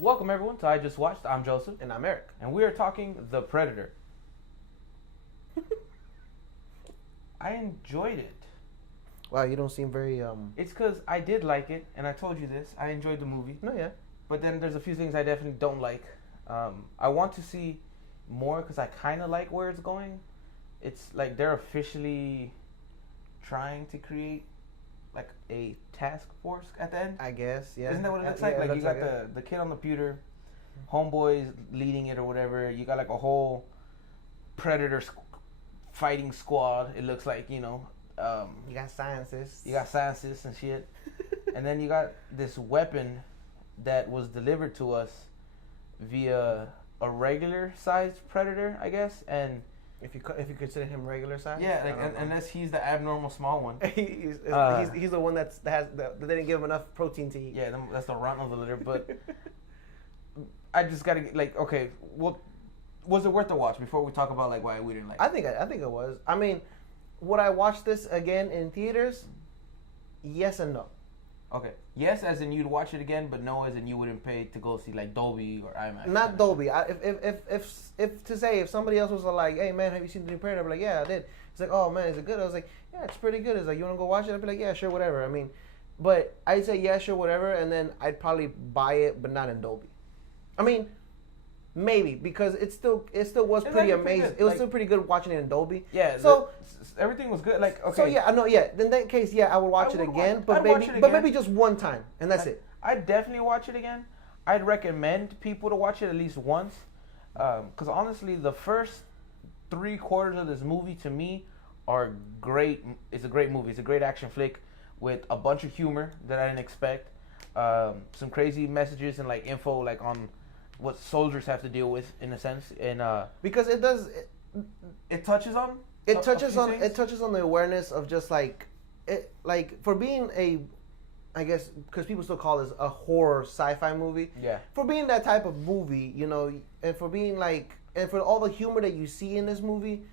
Welcome everyone to I Just Watched. I'm Joseph. And I'm Eric. And we are talking The Predator. I enjoyed it. Wow, you don't seem very It's because I did like it, and I told you this. I enjoyed the movie. No, yeah. But then there's a few things I definitely don't like. I want to see more because I kind of like where it's going. It's like they're officially trying to create like a task force at the end. I guess, yeah. Isn't that what it looks like? Yeah, Like it you looks got the kid on the computer, homeboys leading it or whatever. You got like a whole predator fighting squad. It looks like, you know. You got scientists. You got scientists and shit. And then you got this weapon that was delivered to us via a regular sized predator, I guess. And if you consider him regular size. yeah, like unless he's the abnormal small one. he's the one that they didn't give him enough protein to eat. Yeah, that's the runt of the litter. But I just gotta like, okay, well, was it worth the watch before we talk about like why we didn't like it? I think it was. I mean, would I watch this again in theaters? Yes and no. Okay. Yes, as in you'd watch it again, but no, as in you wouldn't pay to go see like Dolby or IMAX. Not Dolby. If somebody else was like, "Hey man, have you seen the new Predator?" I'd be like, "Yeah, I did." It's like, "Oh man, is it good?" I was like, "Yeah, it's pretty good." It's like, "You want to go watch it?" I'd be like, "Yeah, sure, whatever." I mean, but I'd say, "Yeah, sure, whatever," and then I'd probably buy it, but not in Dolby. I mean, maybe because it still was pretty amazing. It was still pretty good watching it in Dolby. Yeah. So everything was good. Like, okay. So yeah, I know. Yeah, in that case, yeah, I would watch it again, but maybe just one time, and that's it. I'd definitely watch it again. I'd recommend people to watch it at least once, because honestly, the first 3/4 of this movie to me are great. It's a great movie. It's a great action flick with a bunch of humor that I didn't expect. Some crazy messages and like info like on what soldiers have to deal with in a sense, and because it touches on the awareness of just like it, like for being a, I guess because people still call this a horror sci-fi movie. Yeah. For being that type of movie, you know, and for being like, and for all the humor that you see in this movie,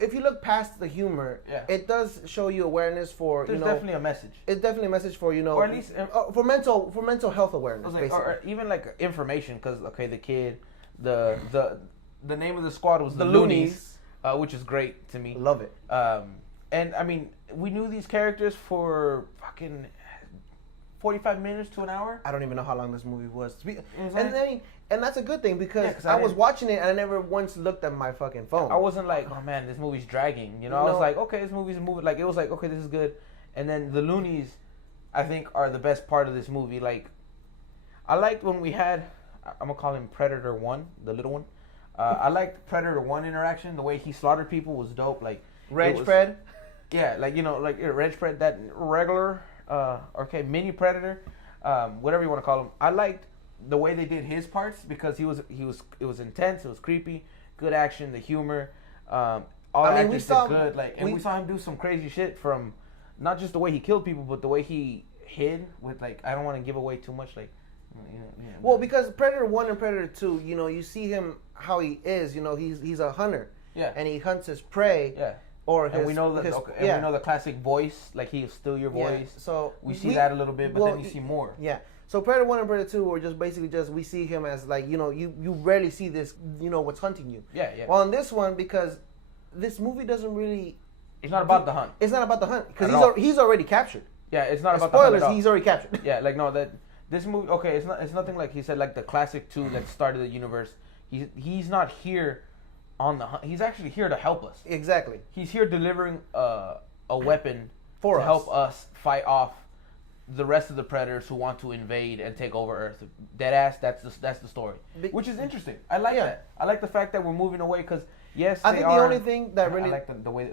if you look past the humor, it does show you awareness for, There's definitely a message. It's definitely a message for, you know, or at least for mental health awareness, like, basically. or even like information, because okay, the kid, the name of the squad was the Loonies. Which is great to me. Love it. And I mean, we knew these characters for fucking 45 minutes to an hour. I don't even know how long this movie was. Mm-hmm. And that's a good thing because I was watching it and I never once looked at my fucking phone. I wasn't like, oh man, this movie's dragging. You know, I was like, okay, this movie's moving. Like, it was like, okay, this is good. And then the Loonies, I think, are the best part of this movie. Like, I liked when we had, I'm gonna call him Predator 1, the little one. I liked Predator 1 interaction. The way he slaughtered people was dope. Like Reg Pred? Yeah, like, you know, like Reg Pred, that regular, mini Predator, whatever you want to call him. I liked the way they did his parts because it was intense, it was creepy, good action, the humor, all actors did good. Like, and we saw him do some crazy shit from not just the way he killed people, but the way he hid with, like, I don't want to give away too much, like. Well, because Predator 1 and Predator 2, you know, you see him how he is. You know, he's a hunter. Yeah. And he hunts his prey. Yeah. We know the classic voice, like he'll steal your voice. Yeah. So we see that a little bit, but then you see more. Yeah. So Predator 1 and Predator 2 were just basically we see him as like, you know, you rarely see this, you know, what's hunting you. Yeah, yeah. Well, on this one, because this movie doesn't really. It's not about the hunt. It's not about the hunt because he's already captured. Yeah, it's not about spoilers. The hunt. He's already captured. Yeah, like no that. This movie, okay, it's nothing like he said, like the classic 2 that started the universe. He's not here on the hunt. He's actually here to help us. Exactly. He's here delivering a weapon to help us fight off the rest of the predators who want to invade and take over Earth. Deadass, that's the story, which is interesting. I like that. I like the fact that we're moving away because yes, I think the only thing that really I like the way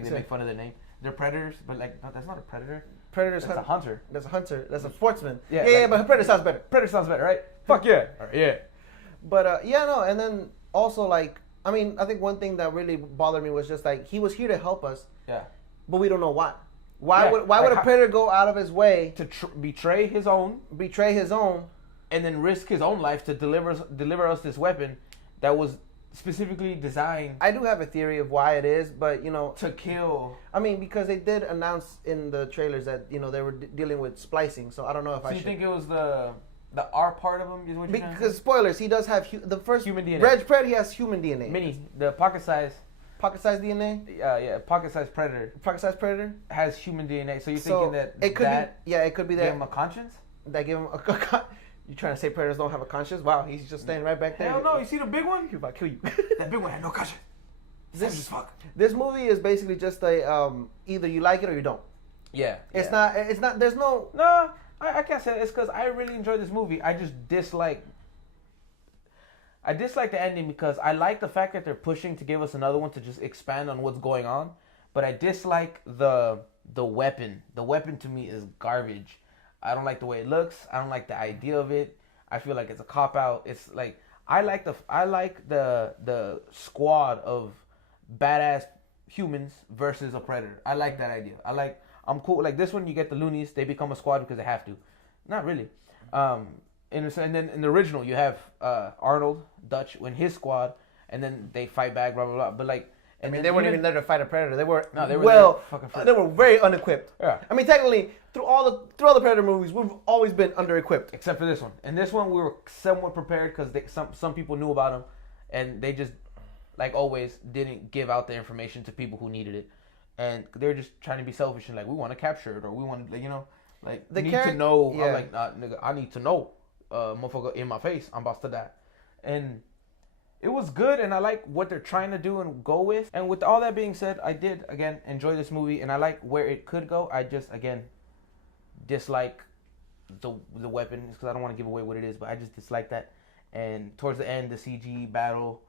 they make fun of the name. They're predators, but like no, that's not a predator. Predator's a hunter. That's a hunter. That's a sportsman. Yeah, but Predator sounds better. Predator sounds better, right? Fuck yeah. Yeah. But and then also like, I mean, I think one thing that really bothered me was just like he was here to help us. Yeah. But we don't know why. Why would a predator go out of his way to betray his own, and then risk his own life to deliver us this weapon that was specifically designed. I do have a theory of why it is, but you know, to kill. I mean, because they did announce in the trailers that, you know, they were dealing with splicing, so I don't know if so you think it was the The R part of him is what you're saying? Because spoilers, he does have the first human DNA. Reg Pred, he has human DNA. Mini, the pocket-sized DNA. Pocket-sized predator. Pocket-sized predator has human DNA. So you're thinking that it could be? Yeah, it could be that. Give him a conscience. That give him a. You trying to say predators don't have a conscience? Wow, he's just standing right back there. Hell no! You see the big one? He's about to kill you. That big one had no conscience. This movie is basically just a either you like it or you don't. Yeah. It's not. There's no. No, I can't say it. It's because I really enjoyed this movie. I just dislike. I dislike the ending because I like the fact that they're pushing to give us another one to just expand on what's going on, but I dislike the weapon. The weapon to me is garbage. I don't like the way it looks. I don't like the idea of it. I feel like it's a cop out. It's like I like the squad of badass humans versus a predator. I like that idea. I'm cool. Like this one, you get the Loonies. They become a squad because they have to. Not really. And then in the original, you have Arnold Dutch in his squad, and then they fight back. Blah blah blah. But like. They weren't even there to fight a predator. They were they were very unequipped. Yeah. I mean, technically, through all the Predator movies, we've always been under-equipped. Except for this one. In this one, we were somewhat prepared because some people knew about them, and they just, like always, didn't give out the information to people who needed it, and they're just trying to be selfish and like we want to capture it or we want to, like to know. Yeah. I'm like, nigga, I need to know, motherfucker, in my face, I'm about to die, and. It was good, and I like what they're trying to do and go with. And with all that being said, I did, again, enjoy this movie, and I like where it could go. I just, again, dislike the weapon, because I don't want to give away what it is, but I just dislike that. And towards the end, the CG battle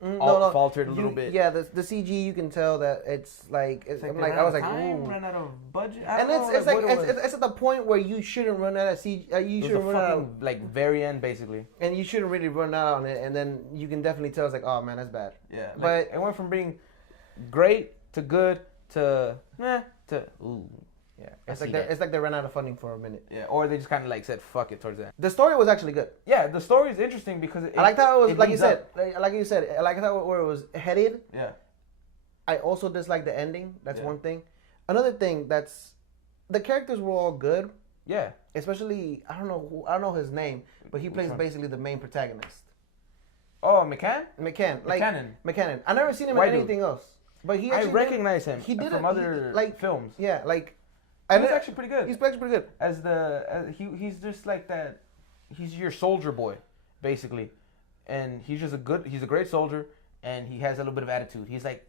faltered a little bit. Yeah, the CG, you can tell that it's like I was like, ooh. Ran out of budget. It's at the point where you shouldn't run out of CG. You shouldn't run out of, like very end basically. And you shouldn't really run out on it. And then you can definitely tell it's like, oh man, that's bad. Yeah, but it went from being great to good to ooh. Yeah, it's like they ran out of funding for a minute. Yeah, or they just kind of like said fuck it towards the end. The story was actually good. Yeah, the story is interesting because I liked how it was like you said. I liked how where it was headed. Yeah. I also dislike the ending. That's one thing. Another thing the characters were all good. Yeah. Especially I don't know his name, but he plays basically the main protagonist. Oh, McCann. McCann. I never seen him in anything else. But I recognize him. He did from other films. Yeah, like. He's actually pretty good. He's actually pretty good. He's just like that. He's your soldier boy, basically, and he's a great soldier, and he has a little bit of attitude. He's like,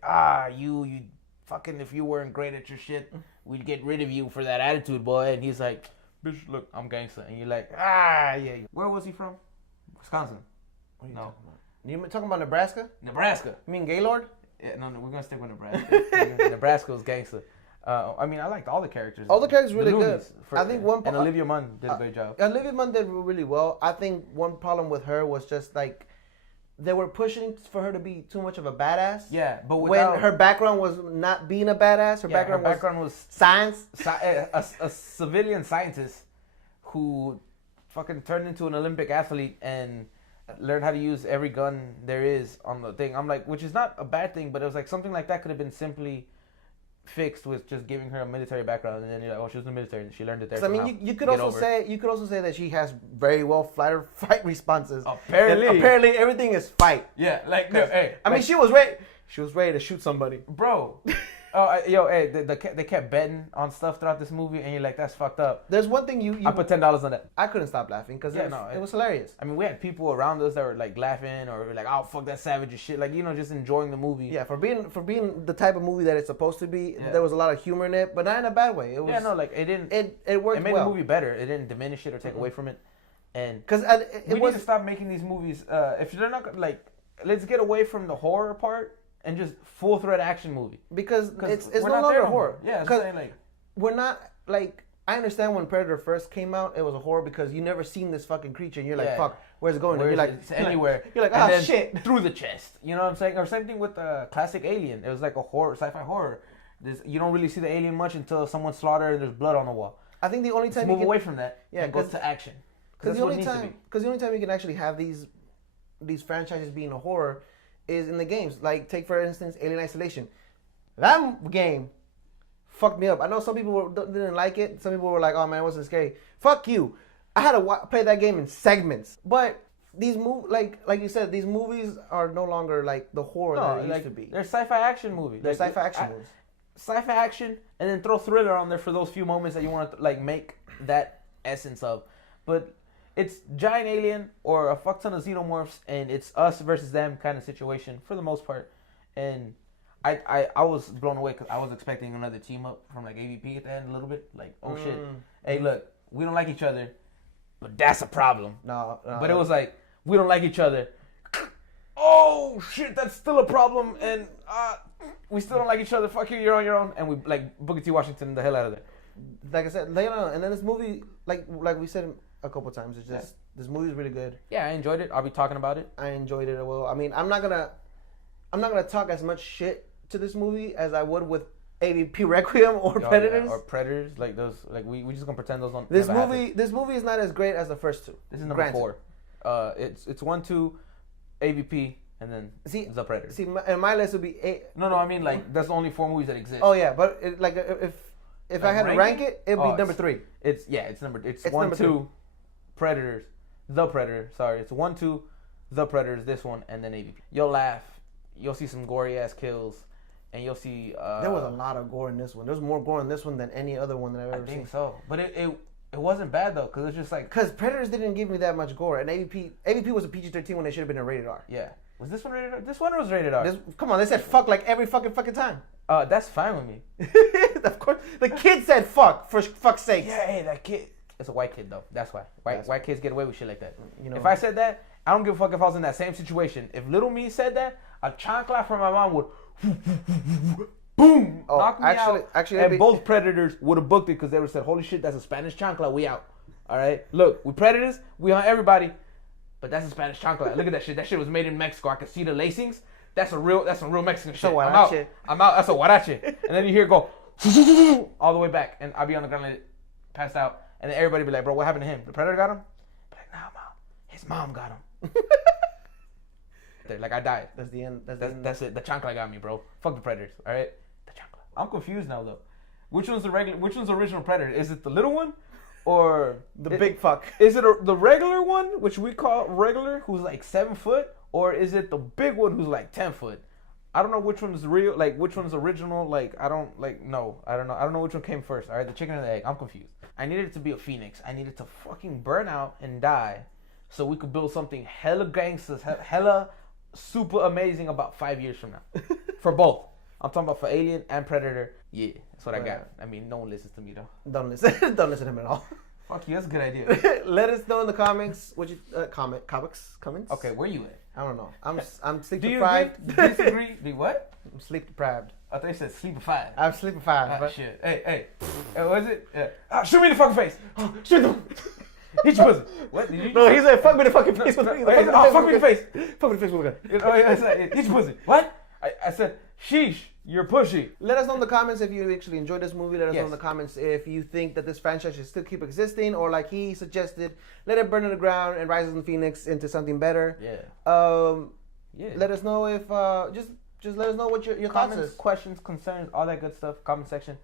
you fucking, if you weren't great at your shit, we'd get rid of you for that attitude, boy. And he's like, bitch, look, I'm gangster, and you're like, yeah. Where was he from? Wisconsin. What are you talking about? You talking about Nebraska? Nebraska. You mean Gaylord? Yeah, no, we're gonna stick with Nebraska. Nebraska was gangster. I mean, I liked all the characters. All the characters really good. I think and Olivia Munn did a great job. Olivia Munn did really well. I think one problem with her was just like they were pushing for her to be too much of a badass. Yeah, but when her background was not being a badass, her background was science. A civilian scientist who fucking turned into an Olympic athlete and learned how to use every gun there is on the thing. I'm like, which is not a bad thing, but it was like something like that could have been simply fixed with just giving her a military background, and then you're like, oh, she was in the military and she learned it there. I mean, you could also say that she has very well fight responses. Apparently everything is fight. Yeah, like no, hey. I mean, she was ready to shoot somebody, bro. They kept betting on stuff throughout this movie, and you're like, that's fucked up. There's one thing you I put $10 on that. I couldn't stop laughing because it was hilarious. I mean, we had people around us that were like laughing or like, oh fuck that savage shit, like just enjoying the movie. Yeah, for being the type of movie that it's supposed to be, there was a lot of humor in it, but not in a bad way. It was, it worked. It made well. the movie better. It didn't diminish it or take away from it. And because we need to stop making these movies. If they're not like, let's get away from the horror part. And just full threat action movie because it's no longer horror. Yeah, because like we're not like I understand when Predator first came out, it was a horror because you never seen this fucking creature and you're like, fuck, where's it going? And you're like, it's anywhere. You're like, shit, through the chest. You know what I'm saying? Or same thing with classic Alien. It was like a horror, sci-fi horror. You don't really see the alien much until someone's slaughtered and there's blood on the wall. I think the only time you move away from that and go to action. Because the only time you can actually have these franchises being a horror is in the games. Like, take for instance Alien Isolation. That game fucked me up. I know some people didn't like it. Some people were like, oh man, it wasn't scary. Fuck you. I had to play that game in segments. But these like you said, these movies are no longer like the horror that it used to be. They're sci-fi action movies. They're sci-fi action movies. Sci-fi action, and then throw thriller on there for those few moments that you want to like make that essence of. But it's giant alien or a fuck ton of xenomorphs, and it's us versus them kind of situation for the most part. And I was blown away because I was expecting another team up from like AVP at the end a little bit. Like, oh shit, hey look, we don't like each other, but that's a problem. No. But it was like, we don't like each other. Oh shit, that's still a problem, and we still don't like each other. Fuck you, you're on your own. And we like Booker T. Washington the hell out of there. Like I said, and then this movie, like we said a couple times, it's just this movie is really good. Yeah, I enjoyed it. I'll be talking about it. I enjoyed it. Well, I mean, I'm not gonna talk as much shit to this movie as I would with AVP Requiem or Predators. Or Predators, like those. Like we just gonna pretend those don't. This movie is not as great as the first two. This is number 4. It's 1, 2, AVP, and then the Predator. See, and my list would be 8. No, I mean like that's the only 4 movies that exist. Oh yeah, but if I had to rank it, it'd be number 3. It's 1, 2, Predators, the Predator. Sorry, it's 1, 2, the Predators. This one, and then AVP. You'll laugh. You'll see some gory ass kills, and you'll see. There was a lot of gore in this one. There's more gore in this one than any other one that I've ever seen. I think so, but it wasn't bad though, because it's just like Predators didn't give me that much gore, and AVP was a PG-13 when they should have been a rated R. Yeah, was this one rated R? This one was rated R. Come on, they said fuck like every fucking time. That's fine with me. Of course, the kid said fuck for fuck's sake. Yeah, hey, that kid. It's a white kid though. That's why. White kids get away with shit like that. You know, if I said that, I don't give a fuck if I was in that same situation. If little me said that, a chancla from my mom would boom knock me out. And both Predators would have booked it because they would have said, "Holy shit, that's a Spanish chancla. We out." All right, look, we Predators, we hunt everybody, but that's a Spanish chancla. Look at that shit. That shit was made in Mexico. I can see the lacings. That's some real Mexican shit. I'm out. That's a huarache. And then you hear it go all the way back, and I'll be on the ground like passed out, and then everybody be like, "Bro, what happened to him? The Predator got him?" Be like, "Nah, mom, his mom got him." Like I died. That's the end. That's it. The chancla got me, bro. Fuck the Predators. All right, the chancla. I'm confused now though. Which one's the regular? Which one's the original Predator? Is it the little one, or the big fuck? Is it the regular one, which we call regular, who's like 7 foot, or is it the big one who's like 10 foot? I don't know which one's real. Like which one's original. Like I don't know. I don't know which one came first. All right, the chicken and the egg. I'm confused. I needed it to be a phoenix. I needed to fucking burn out and die, so we could build something hella gangsters, hella super amazing about 5 years from now. For both. I'm talking about for Alien and Predator. Yeah, that's what I got. I mean, no one listens to me though. Don't listen to him at all. Fuck you, that's a good idea. Let us know in the comments what you comments. Okay, where you at? I don't know. I'm sleep deprived. Do you disagree? Do what? I'm sleep deprived. I thought you said sleepified. I'm sleepified. Shit. Hey, what is it? Yeah. Shoot me in the fucking face. Shoot them. Hit your pussy. What? Did you? No, he said fuck me in the fucking face. Fuck me in the face. Fuck me in the face with a gun. Oh yeah, hit your pussy. What? I said, sheesh, you're pushy. Let us know in the comments if you actually enjoyed this movie. Let us know in the comments if you think that this franchise should still keep existing, or like he suggested, let it burn to the ground and rise as the phoenix into something better. Yeah. Let us know if just let us know what your comments, thoughts is. Questions, concerns, all that good stuff. Comment section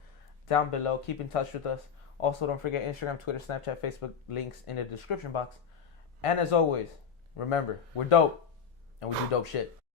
down below. Keep in touch with us. Also, don't forget Instagram, Twitter, Snapchat, Facebook, links in the description box. And as always, remember, we're dope and we do dope shit.